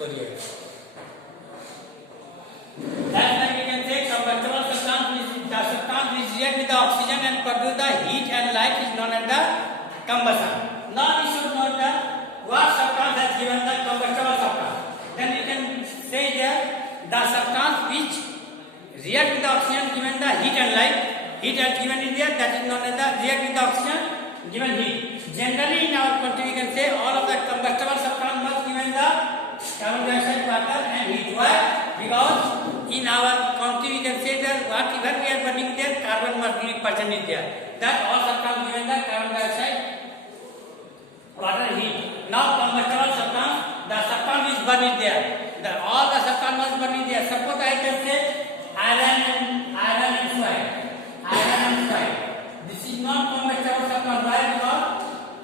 बोलिए. That's why we can say combustible substance is the substance which react with the oxygen and produce the heat and light is known as the combustion. Now we should know that what substance has given the combustible substance. Then we can say that the substance which react with the oxygen given the heat and light. Heat has given in there, that is known as the react with the oxygen given heat. Generally in our country we can say all of the combustible substance must given the carbon dioxide, water and heat. Why? Because in our country we can say that whatever we are burning there, carbon must be present in there. That all substance given the carbon dioxide, water and heat. Now combustible substance, the substance is burning there. All the substance must burn in there. Suppose I can say iron and soil. Iron and soil. This is not combustible substance. Why? Because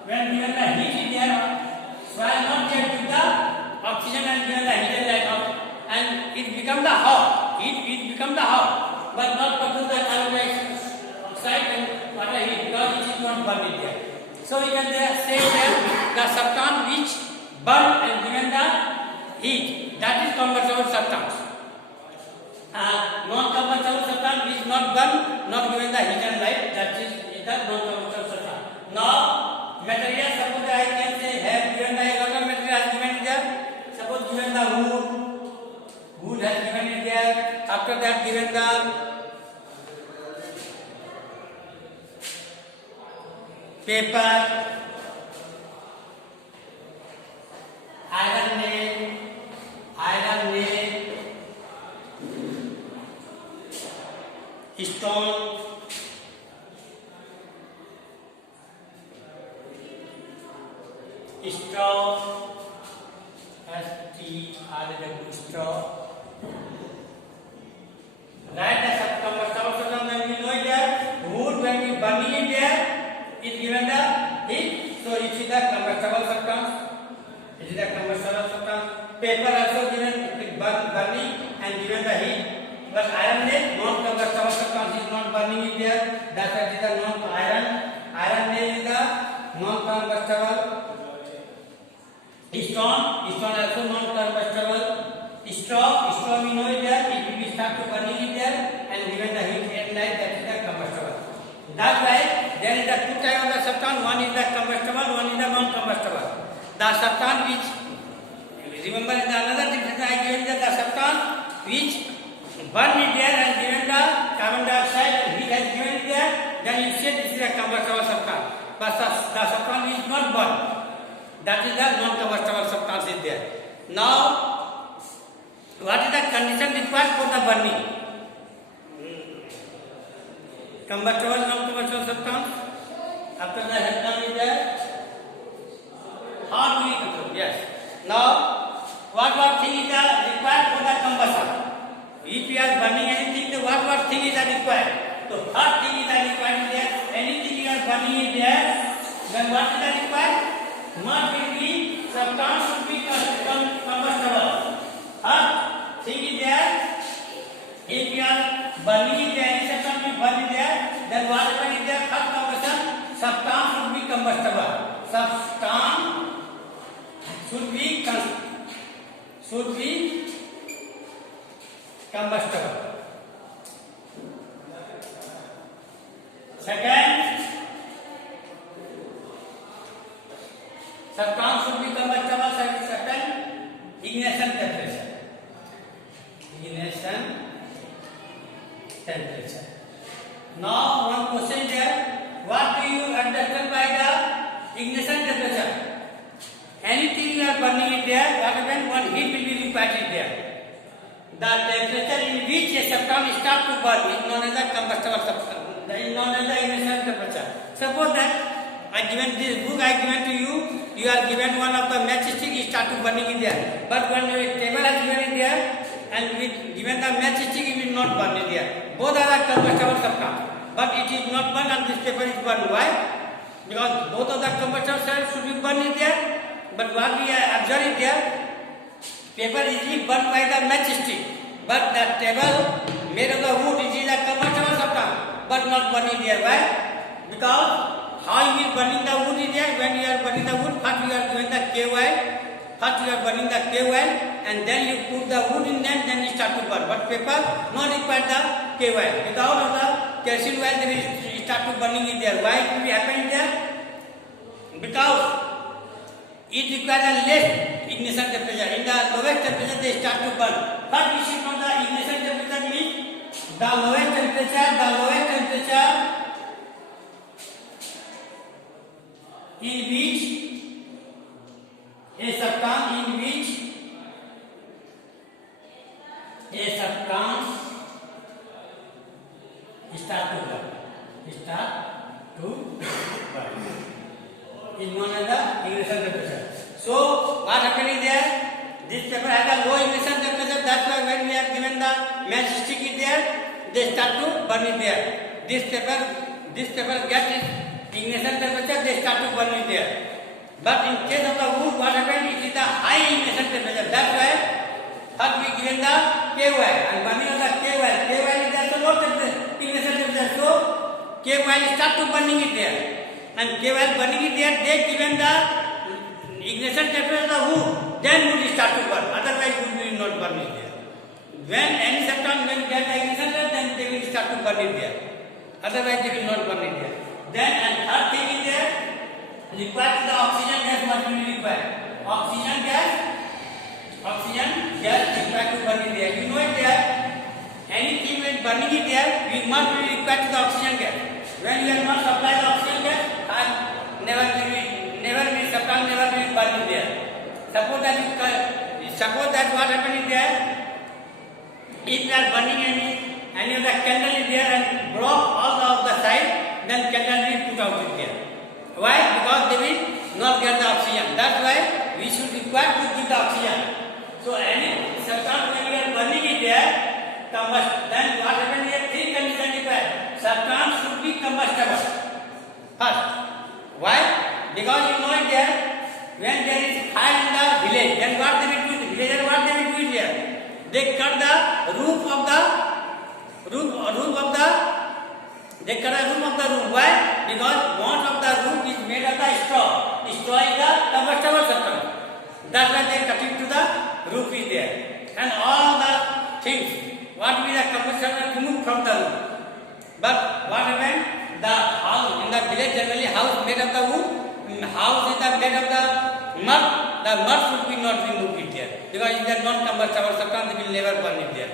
when given the heat in there, soil not get with the oxygen and given the heat and light out, and it become the hot. It become the hot, but not produce the carbon dioxide and water heat because it is not burning there. So we can say that the substance which burn and given the heat, that is combustible substance. Non-combustible substance which not burn, not given the heat and light, that is the non-combustible substance. Now material, suppose I can say have given the lot of material has given there. Suppose given the wood has given it there. After that given the paper, iron nail, stone, straw, S-T-R-A-W, straw. Right, the combustible substance when we know that wood when we burning it there is given the heat, so it is the combustible substance. It is the combustible substance. Paper also given burning and given the heat. But iron nail, non-combustible substance is not burning it there. That's why it is the non-iron. Iron nail is the non-combustible. Stone also non-combustible. Straw we know it there. It will be start to burning it there and given the heat and light, that is the combustible. That's why there is the two types of the substance. One is the combustible, one is the non-combustible. The substance which, remember in the another difference I given that the substance which burn it there and given the carbon dioxide and heat has given it there, then you say this is a combustible substance. But the substance is not burned, that is the non-combustible substance is there. Now, what is the condition required for the burning? Combustible, non-combustible substance. After the heat is there, how do we control? Yes. Now, what thing is required for the combustion? If you are burning anything, then what thing is required? So, first thing is required there. Anything you are burning it there, then what is required? Must be substance should be combustible. First thing is there. If you are burning it there, any substance will burn it there, then whatever is there, first combustion, substance should be combustible. Substance should be combustible. Second, substance should be combustible. Second, ignition temperature. Now, one question there. What do you understand by the ignition temperature? Anything you are burning it there, what happens? One heat will be required in there. The temperature in which a substance starts to burn is known as the combustible substance. That is known as the ignition temperature. Suppose that I given this book, I given to you. You are given one of the matchstick, you start to burning in there. But when your table has given in there, and with given the matchstick, it will not burn in there. Both are the combustible substance, but it is not burned and this paper is burned. Why? Because both of the combustible substance should be burned in there. But what we observe it there, paper is burned by the matchstick, but the table made of the wood is a combustible substance, but not burning there. Why? Because how you are burning the wood in there? When you are burning the wood, first you are doing the K oil. First you are burning the K oil. and then you put the wood in them, then you start to burn. But paper not require the cave oil. Without of the kerosene oil, they will start to burning it there. Why it will be happening there? Because it requires a less ignition temperature. In the lowest temperature, they start to burn. But we should know the ignition temperature means the lowest temperature in which a substance start to burn is known as the ignition temperature. So what happening there? This paper has a low ignition temperature. That's why when we have given the matchstick it there, they start to burn it there. This paper gets its ignition temperature, they start to burn it there. But in case of the wood, what happens? It is the high ignition temperature. That's why first we given the cave oil and burning of the cave oil. Cave oil is also low ignition temperature. So cave oil start to burning it there. And cave oil burning it there, they given the ignition temperature of the wood, then wood start to burn. Otherwise wood will not burn it there. When any substance will get the ignition temperature, then they will start to burn it there. Otherwise they will not burn it there. Then and third thing is there, required the oxygen gas must be required. Oxygen gas required to burn it there. You know it there. Anything when burning it there, we must be required the oxygen gas. When you are not supply the oxygen gas, never will burn it there. Suppose that what happening there, if you are burning any of the candle is there and block all of the side, then candle will put out it there. Why? Because they will not get the oxygen. That's why we should require to give the oxygen. So any substance when we are burning it there, then what happens here? Three conditions required. Substance should be combustible. First, why? Because you know it there, when there is fire in the village, then what they will do? The villagers what they will do here? They cut the roof of the room. Why? Because most of the roof is made of the straw. Straw is the combustible substance. That's why they cut it to the roof is there. And all the things, what will be the combustible removed from the roof. But what happened? The house in the village generally house made of the wood. House is made of the mud. The mud should be not removed there. Because if they are non-combustible substance, they will never burn it there.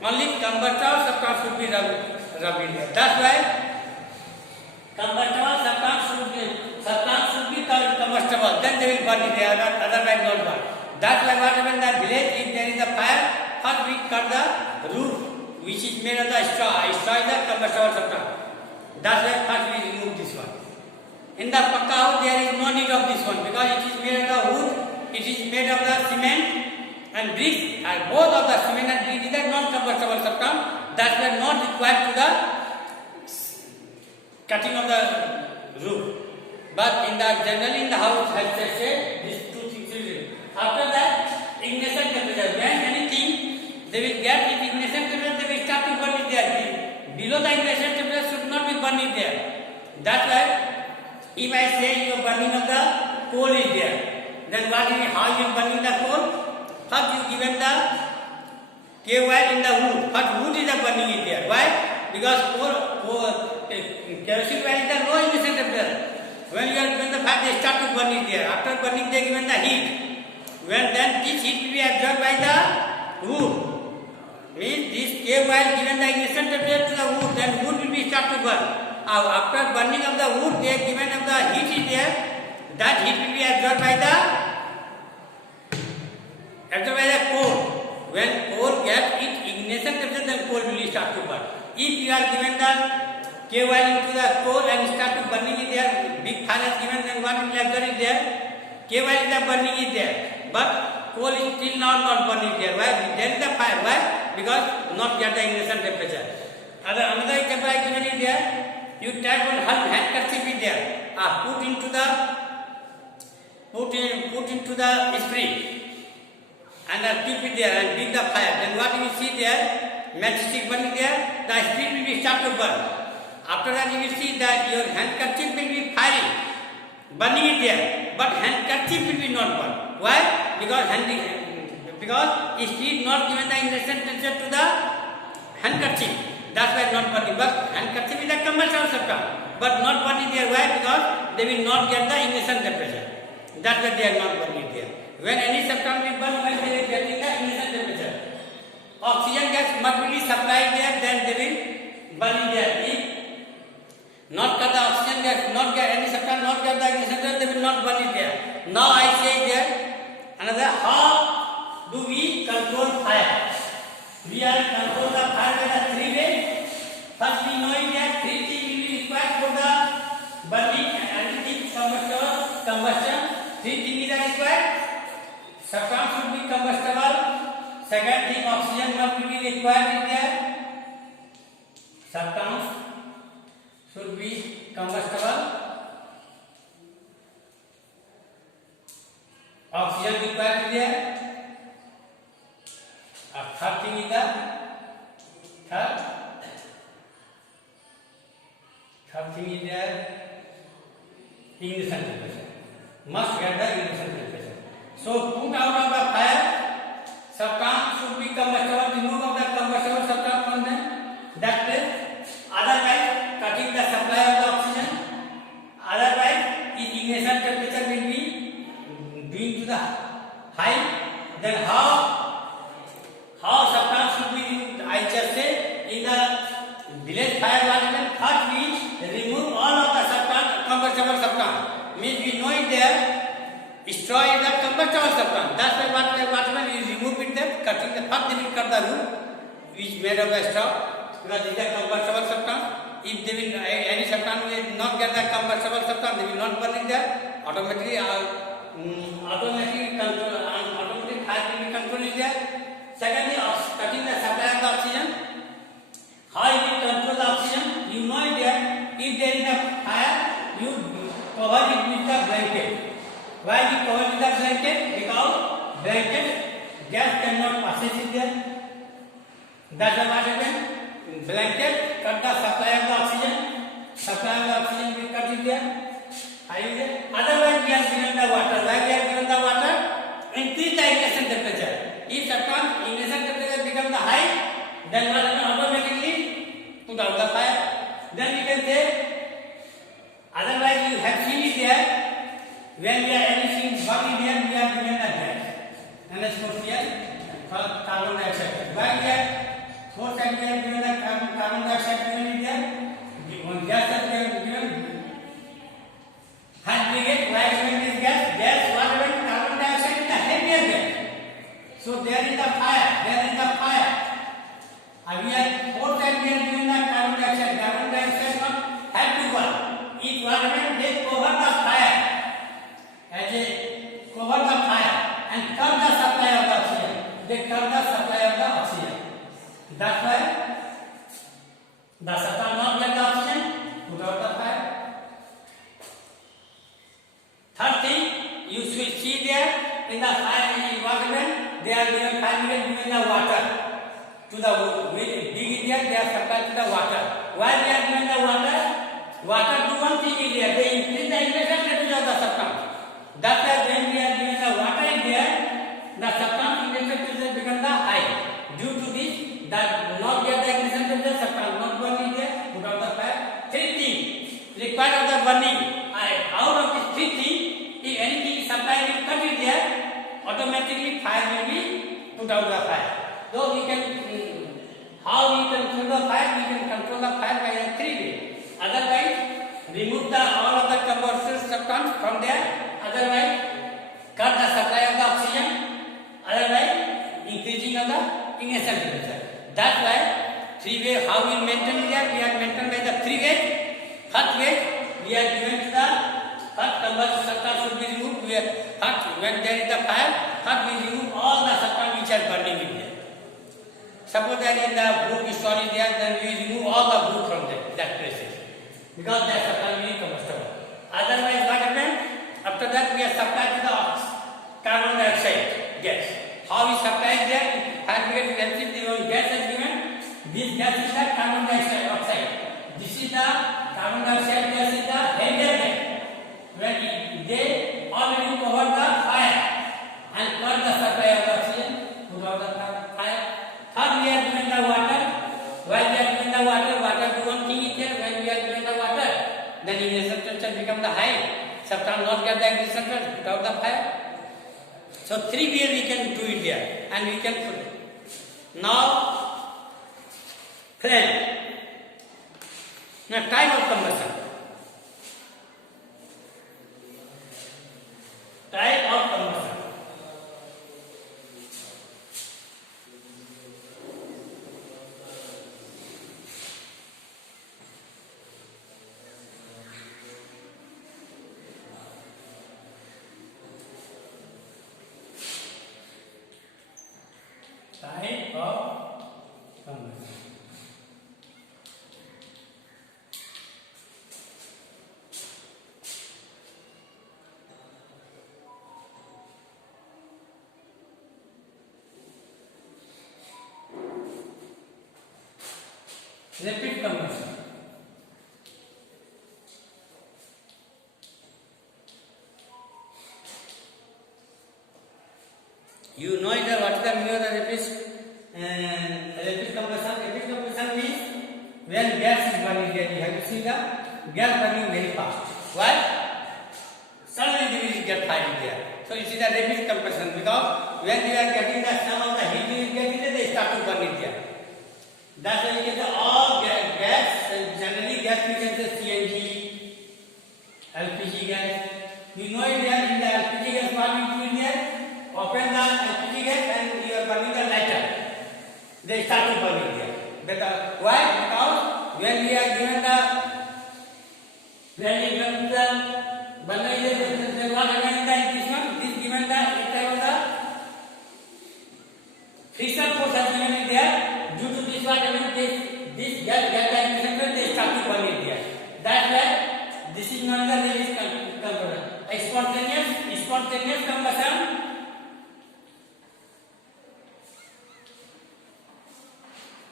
Only combustible substance should be rubbed in there. That's why combustible substance should be combustible. Then they will burn it there. Otherwise not burn. That's why what happens in the village, if there is a fire, first we cut the roof, which is made of the straw. Straw is the combustible substance. That's why first we remove this one. In the pakka house, there is no need of this one because it is made of the wood, it is made of the cement and bricks, and both of the cement and bricks are non-combustible substance. That's why not required to the cutting of the roof. But generally in the house, I say these two things. After that, ignition temperature. When anything they will get in ignition temperature, they will start to burn it there. Below the ignition temperature should not be burning there. That's why if I say you are burning of the coal is there, then how you burning the coal? First you given the cave oil in the wood. First wood is burning it there. Why? Because kerosene oil is the low ignition temperature. When you are given the fire, they start to burn it there. After burning, they given the heat. Then this heat will be absorbed by the wood. Means this cave oil given the ignition temperature to the wood, then wood will be start to burn. After burning of the wood, they given of the heat is there. That heat will be absorbed by the coal. When coal gets its ignition temperature, then coal will start to burn. If you are given the cave oil into the coal and start to burning it there, big fire is given, then what will absorb it there? Cave oil is burning it there. But coal is still not burning there. Why? There is the fire. Why? Because not get the ignition temperature. Another example I given it there. You take one handkerchief is there. Put into the sprit and keep it there and bring the fire. Then what you will see there? Matchstick burning there. The sprit will be start to burn. After that you will see that your handkerchief will be firing, burning it there. But handkerchief will be not burn. Why? Because because it is not given the ignition temperature to the handkerchief. That's why not burning. But handkerchief is a combustible substance, but not burning there. Why? Because they will not get the ignition temperature. That's why they are not burning there. When any substance will burn, when they will getting the ignition temperature, oxygen gas must be supplied there, then they will burn there. If not get the oxygen gas, not get any substance, not get the ignition temperature, they will not burn it there. Now I say there another, how do we control fire? We are control the fire with the three ways. First we know that three things will be required for the burning and anything combustion. Three things are required. Substance should be combustible. Second thing, oxygen must be required in there. Substance should be combustible. Oxygen required in there. Third thing is the third thing is the ignition temperature. Must get the ignition temperature. So put out of the fire, substance should be combustible. Remove of the combustible substance from that place. Otherwise, cutting the supply of the oxygen. Otherwise, if ignition temperature will be doing to the high, then how substance should be used? I just say in the village fire management, first we remove all of the substance, combustible substance. Means we know it there, straw is the combustible substance. That's why what we remove it there, cutting the first they will cut the root which made of the straw, because this is the combustible substance. If they will any substance will not get the combustible substance, they will not burn it there. Automatically fire will be controlled there. Secondly, cutting the supply of the oxygen. How you will control the oxygen? You know it there. If there is a fire, you cover it with the blanket. Why you cover with the blanket? Because blanket gas cannot pass it there. That's what happens. Blanket cut the supply of the oxygen. Supply of the oxygen will cut it there. Are you there? Otherwise, we are given the water. Why we are given the water? Increase the ignition temperature. If substance ignition temperature becomes the high, then what happens? Automatically put out the fire. Then we can say, otherwise you have seen it here. When we are anything burning here, we are given the gas. And let's put here carbon dioxide. Why we are fourth time we are given the carbon dioxide given it there. One gas is given. High brigade, why given this gas? Gas, what happens? Carbon dioxide is the heavier gas. So there is the fire. And we are fourth time we are given the carbon dioxide. Carbon dioxide not have to burn. If what happens, they cover the fire. As a cover the fire and cut the supply of the oxygen. They cut the supply of the oxygen. That's why the supply not get the oxygen, put out the fire. Third thing, you should see there in the fire environment, they are given 5 minutes given the water to the wood. When you dig it there, they are supplied to the water. Why they are given the water? Water do one thing in there, they increase the ignition temperature of the substance. That's why when we are given the water in there, the substance ignition temperature becomes the high. Due to this, that not get the ignition temperature, substance not burning there, put out the fire. Three things required of the burning. Out of these three things, if anything supply will cut it there, automatically fire will be put out the fire. So we can, how we control the fire? We can control the fire by three ways. Otherwise, remove all of the combustible substance from there. Otherwise, cut the supply of the oxygen. Otherwise, increasing of the ignition temperature. That's why three ways. How we maintain there? We are maintained by the three ways. First way, we are given to the first combustible substance should be removed. First, when there is the fire, first we remove all the substance which are burning in there. Suppose that in the wood is solid there, then we remove all the wood from that places. Because that substance will be combustible. Otherwise, what happens? After that, we are supplied to the carbon dioxide gas. How we supply there? Fire brigade we have seen the gas is given. This gas is the carbon dioxide oxide. This is the carbon dioxide gas is the heavier gas. When they already cover the fire and cut the supply of the oxygen, substance not get the ignition current, put out the fire. So 3 way we can do it there, and we can put it. Now flame. Now time of combustion. Time of combustion. Time of combustion. Rapid combustion. You know that what is the meaning of the rapid combustion? Rapid combustion means when gas is burning there, you have to see the gas burning very fast. Why? Suddenly there will get fire there. So you see the rapid combustion because when you are getting the some of the heat you get it, they start to burn it there. That's why you get the all gas. Generally gas we can say CNG, LPG gas. You know it there in the LPG gas what we do in there? Open the LPG gas and you are burning the lighter. They start to burn it there. Why? Because when we are given the what happened in this one? This given the type of the friction force has given it there. Due to this what happened, this gas they start to burn it there. That's why this is not the release combustion. Spontaneous combustion.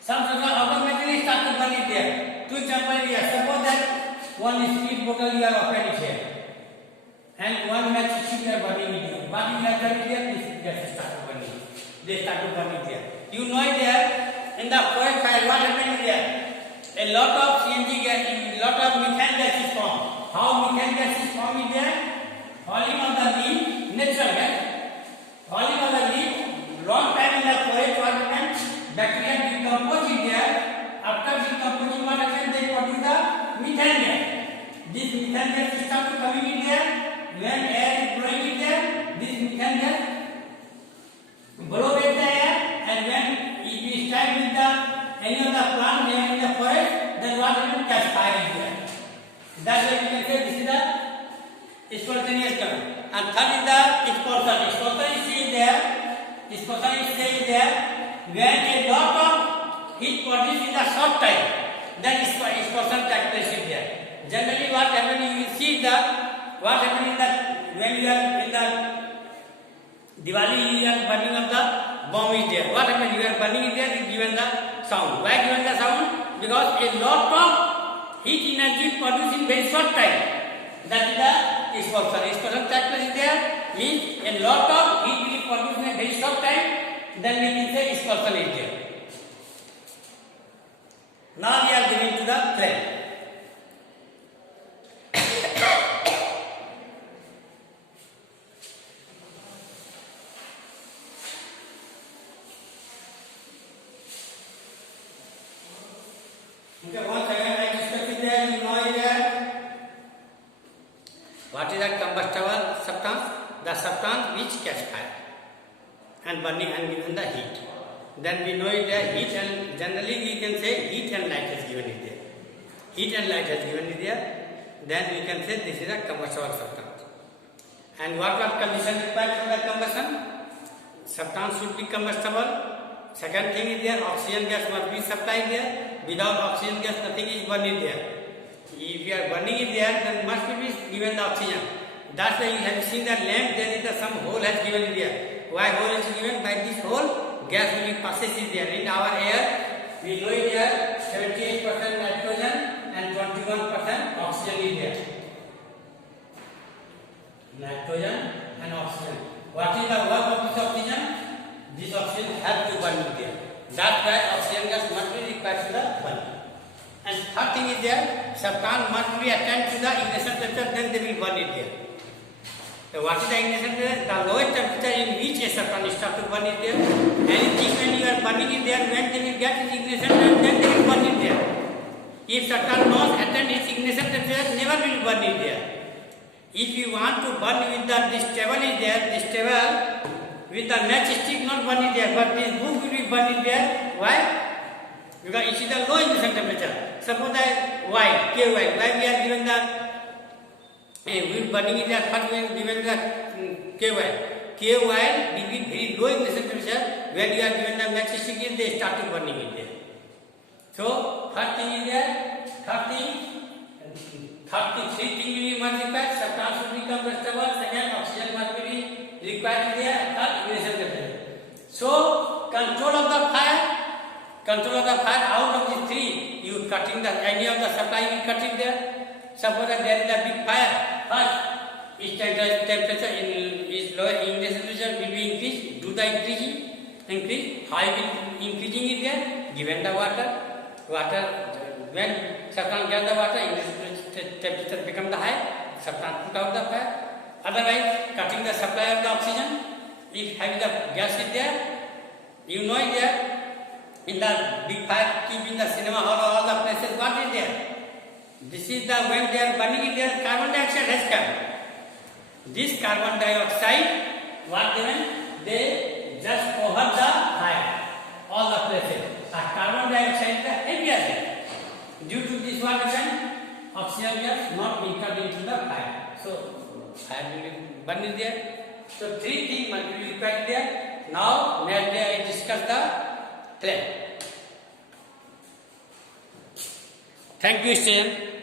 Some automatically start to burn it there. To example, suppose that one speed bottle you are opening here, and one match you are burning it here. But you are burning there, this gas start to burn it. They start to burn it there. You know it there in the forest fire. What happened there? A lot of CNG gas, a lot of methane gas is formed. How methane gas is formed there? Falling on the leaf, natural gas. Falling on the leaf, long time in the forest, what happened? Bacteria decompose it there. After decomposing, what happened? They produce the methane gas. This methane gas is start to coming in there. When air is blowing in there, this methane gas blow with the air, and when it is strike with the any of the plant in the forest, then what happens? Catch fire in there. That's why you can say this is the spontaneous current. And third is the expulsion. Expulsion is seen there. Expulsion is seen there. When a lot of heat produced in a short time, then expulsion takes place in there. Generally, what happens? You will see what happens in the when you are in the Diwali, you are burning of the bomb is there. What happens? You are burning it there, is given the sound. Why given the sound? Because a lot of heat energy produced in very short time. That is the expulsion. Expulsion takes place there means a lot of heat will be produced in a very short time. Then we can say expulsion is there. Now we are going to the flame. Okay, once again I discuss it there, you know it there. What is the combustible substance? The substance which catch fire and burning and given the heat. Then we know it there, heat and generally we can say heat and light has given it there. Heat and light has given it there. Then we can say this is a combustible substance. And what condition required for the combustion? Substance should be combustible. Second thing is there, oxygen gas must be supplied there. Without oxygen gas, nothing is burning there. If you are burning it there, then must be given the oxygen. That's why you have seen the lamp, there is some hole has given it there. Why hole is given? By this hole, gas will be passes in there. In our air, we know it there, 78% nitrogen and 21% oxygen is there. Nitrogen and oxygen. What is the work of this oxygen? This oxygen has to burn it there. That's why oxygen gas must be required to the burning. And third thing is there, substance must be attached to the ignition temperature, then they will burn it there. So what is the ignition temperature? The lowest temperature in which a substance starts to burn it there. Anything when you are burning it there, when they will get its ignition, then they will burn it there. If substance not attain its ignition temperature, never will burn it there. If you want to burn with this table is there, this table with the matchstick not burn it there, but this book will be burn it there. Why? Because it is the low ignition temperature. Suppose that white, K white, why we are given the we are burning it there, first we are given the K white. K white will be very low ignition temperature. When you are given the matchstick, they start to burning it there. So first thing is there, three things will be required. Substance should be combustible. Second, oxygen must be required there. Third, ignition temperature. So control of the fire out of these three, you cutting the any of the supply you cut it there. Suppose that there is a big fire, first its temperature is lower, ignition temperature will be increased. Do the increase, how will increasing it there? Given the water, when substance get the water, ignition temperature become the high, substance put out the fire. Otherwise, cutting the supply of the oxygen, if having the gas is there, you know it there. In the big fire, keep in the cinema hall or all the places, what is there? This is the when they are burning it there, carbon dioxide has come. This carbon dioxide, what they just over the fire, all the places. Carbon dioxide is the heavier. Due to this what happened? Oxygen gas not entered into the fire. So fire will be burning there. So three things must be required there. Now next day I discuss the flame. Thank you, student.